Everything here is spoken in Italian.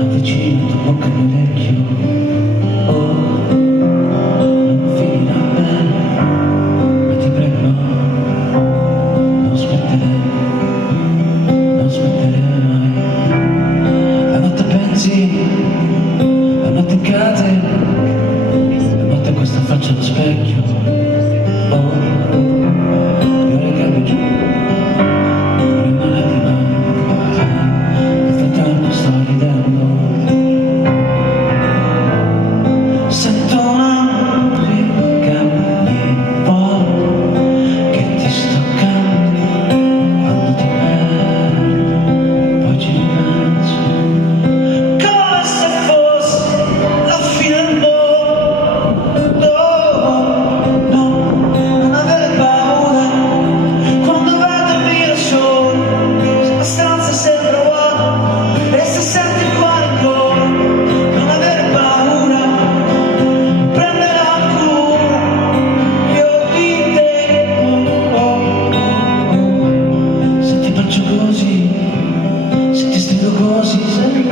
avvicina tua bocca all'orecchio. Oh, non finirà bene, ma ti prego no, non smetterei, non smetterei mai. La notte pensi, la notte cade, la notte questa faccia allo specchio. Oh, le ore cade giù, le mani di mano, nel frattempo sto ridendo. Sento una musica ogni volta che ti sto accanto, quando ti perdo, poi ci ripenso, come se fosse la fine del mondo. No, non avere paura quando vedo il mio solo, se la stanza sembra vuota e se senti il cuore ancora. Non avere paura, prendere cura io di te. Se ti bacio così, se ti stringo così, sei